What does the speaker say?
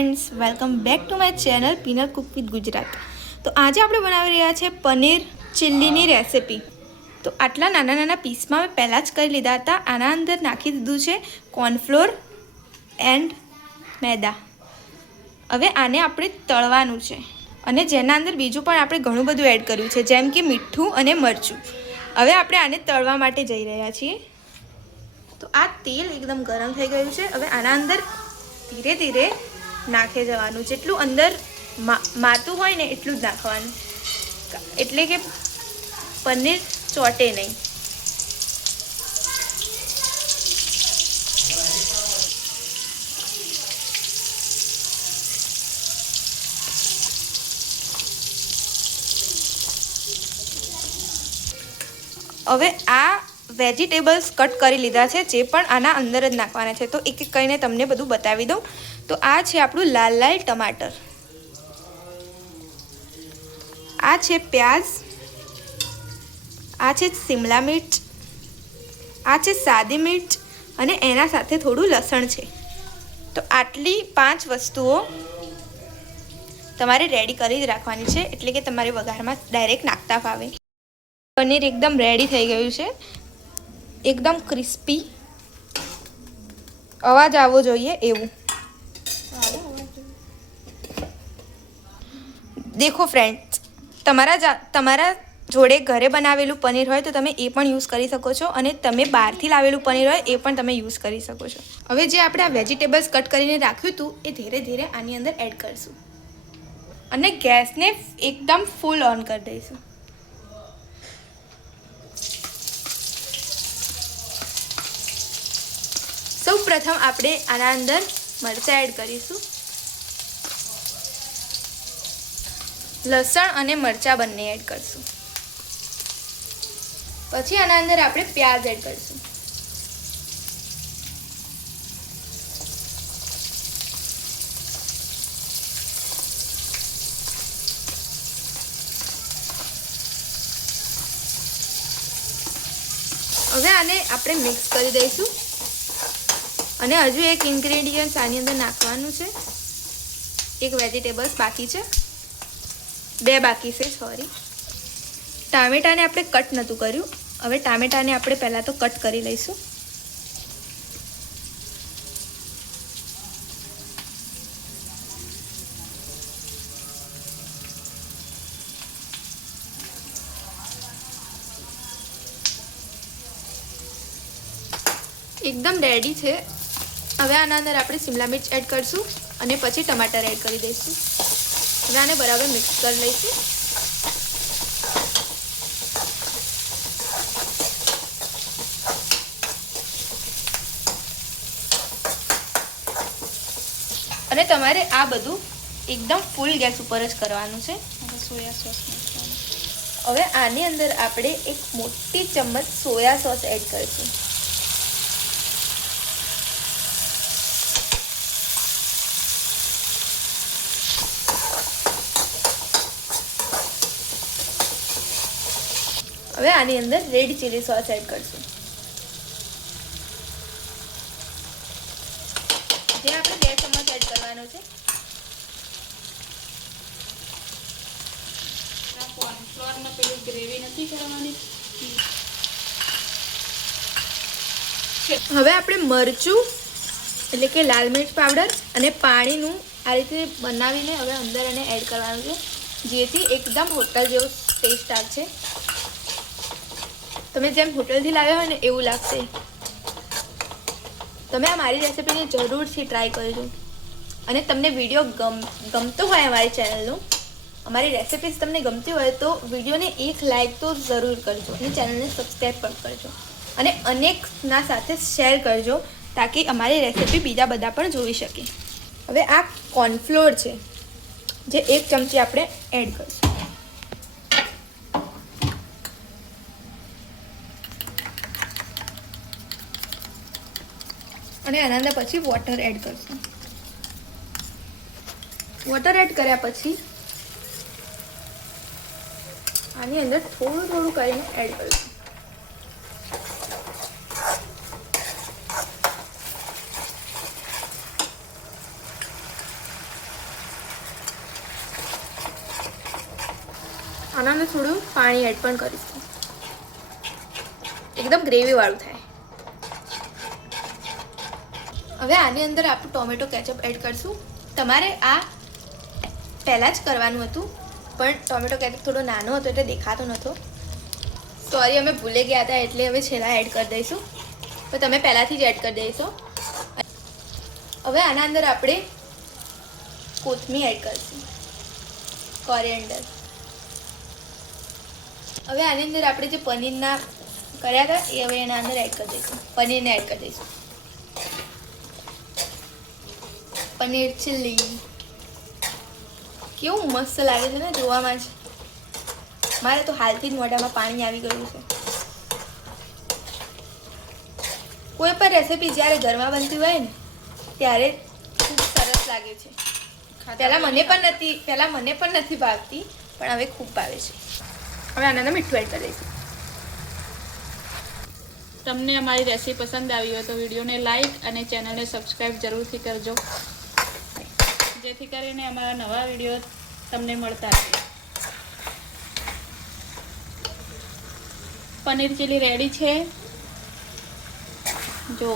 Friends, welcome back to my channel peanut Cook with Gujarat. તો આજે આપણે બનાવી રહ્યા છે પનીર ચીલ્લીની રેસિપી. તો આટલા નાના નાના પીસમાં મેં પહેલાં જ કરી લીધા હતા. આના અંદર નાખી દીધું છે કોર્નફ્લોર એન્ડ મેદા. હવે આને આપણે તળવાનું છે અને જેના અંદર બીજું પણ આપણે ઘણું બધું એડ કર્યું છે, જેમ કે મીઠું અને મરચું. હવે આપણે આને તળવા માટે જઈ રહ્યા છીએ. તો આ તેલ એકદમ ગરમ થઈ ગયું છે. હવે આના અંદર ધીરે ધીરે નાખી જવાનું. જેટલું અંદર માતું હોય ને એટલું જ નાખવાનું, એટલે કે પનીર ચોટે નહીં. હવે આ વેજીટેબલ્સ કટ કરી લીધા છે, જે પણ આના અંદર જ નાખવાના છે. તો એક એક કરીને તમને બધું બતાવી દઉં. તો આ છે આપણું લાલ લાલ ટમાટર, આ છે પ્યાજ, આ છે શિમલા મિર્ચ, આ છે સાદી મિર્ચ અને એના સાથે થોડું લસણ છે. તો આટલી 5 વસ્તુઓ તમારે રેડી કરી જ રાખવાની છે, એટલે કે તમારે વઘારમાં ડાયરેક્ટ નાખતા ફાવે. પનીર એકદમ રેડી થઈ ગયું છે, એકદમ ક્રિસ્પી. અવાજ આવવો જોઈએ એવું. દેખો ફ્રેન્ડ્સ, તમારા જોડે ઘરે બનાવેલું પનીર હોય તો તમે એ પણ યુઝ કરી શકો છો, અને તમે બહારથી લાવેલું પનીર હોય એ પણ તમે યુઝ કરી શકો છો. હવે જે આપણે આ વેજીટેબલ્સ કટ કરીને રાખ્યું હતું એ ધીરે ધીરે આની અંદર એડ કરીશું અને ગેસને એકદમ ફૂલ ઓન કરી દઈશું. સૌ પ્રથમ આપણે આના અંદર મરચાં એડ કરીશું. લસણ અને મરચાં બંને એડ કરીશું. પછી આના અંદર આપણે પ્યાજ એડ કરીશું. હવે આને આપણે મિક્સ કરી દઈશું. અને હજુ એક ઇન્ગ્રેડિયન્ટ આની અંદર નાખવાનું છે. એક વેજીટેબલ્સ બાકી છે, 2 બાકી છે, સોરી. ટામેટાને આપણે કટ નહોતું કર્યું. હવે ટામેટાને આપણે પહેલાં તો કટ કરી લઈશું. એકદમ રેડી છે. હવે આના અંદર આપણે શિમલા મિર્ચ એડ કરીશું અને પછી ટમાટર એડ કરી દઈશું. હવે આને બરાબર મિક્સ કરી લઈશું. અને તમારે આ બધું એકદમ ફૂલ ગેસ ઉપર જ કરવાનું છે. સોયા સોસ નાખવાનું. હવે આની અંદર આપણે એક મોટી ચમચ સોયા સોસ એડ કરીશું. હવે આની અંદર રેડ ચીલી સોસ એડ કરીશું, જે આપણે 2 ચમચ એડ કરવાનો છે. કોર્નફ્લોરમાં પેલી ગ્રેવી નથી કરવાની. હવે આપણે મરચું એટલે કે લાલ મિર્ચ પાવડર અને પાણીનું આ રીતે બનાવીને હવે અંદર એને એડ કરવાનું છે, જેથી એકદમ હોટલ જેવો ટેસ્ટ આવશે. તમે જેમ હોટલથી લાવ્યા હોય ને એવું લાગશે. તમે આ મારી રેસિપીને જરૂરથી ટ્રાય કરજો. અને તમને વિડીયો ગમતો હોય અમારી ચેનલનું, અમારી રેસિપીઝ તમને ગમતી હોય તો વિડીયોને 1 લાઈક તો જરૂર કરજો અને ચેનલને સબસ્ક્રાઈબ પણ કરજો અને અનેકના સાથે શેર કરજો, તાકી અમારી રેસિપી બીજા બધા પણ જોઈ શકે. હવે આ કોર્નફ્લોર છે, જે 1 ચમચી આપણે એડ કરીશું. અને આના અંદર પછી વોટર એડ કરશું. વોટર એડ કર્યા પછી આની અંદર થોડું થોડું કરીને એડ કરીશું. આના અંદર થોડું પાણી એડ પણ કરીશું, એકદમ ગ્રેવીવાળું થાય. હવે આની અંદર આપણે ટોમેટો કેચઅપ એડ કરશું. તમારે આ પહેલાં જ કરવાનું હતું, પણ ટોમેટો કેચઅપ થોડો નાનો હતો એટલે દેખાતો નહોતો. સોરી, અમે ભૂલે ગયા હતા એટલે હવે છેલ્લા એડ કરી દઈશું, તો તમે પહેલાંથી જ એડ કરી દઈશો. હવે આના અંદર આપણે કોથમીર એડ કરીશું, કોરિએન્ડર. હવે આની અંદર આપણે જે પનીરના કર્યા હતા એ હવે એના અંદર એડ કરી દઈશું, પનીરને એડ કરી દઈશું. પનીર ચીલી કેવું મસ્ત લાગે છે ને જોવામાં જ. મારે તો હાલથી જ મોઢામાં પાણી આવી ગયું છે. કોઈ પણ રેસીપી જ્યારે ઘરમાં બનતી હોય ને ત્યારે ખૂબ સરસ લાગે છે. પહેલાં મને પણ નથી ભાવતી, પણ હવે ખૂબ ભાવે છે. હવે આના મીઠું એડ કરી દઈશું. તમને અમારી રેસીપી પસંદ આવી હોય તો વિડીયોને લાઈક અને ચેનલને સબસ્ક્રાઈબ જરૂરથી કરજો, જેથી કરીને અમારા નવા વિડીયો તમને મળતા રહે. પનીર ચીલી રેડી છે. જો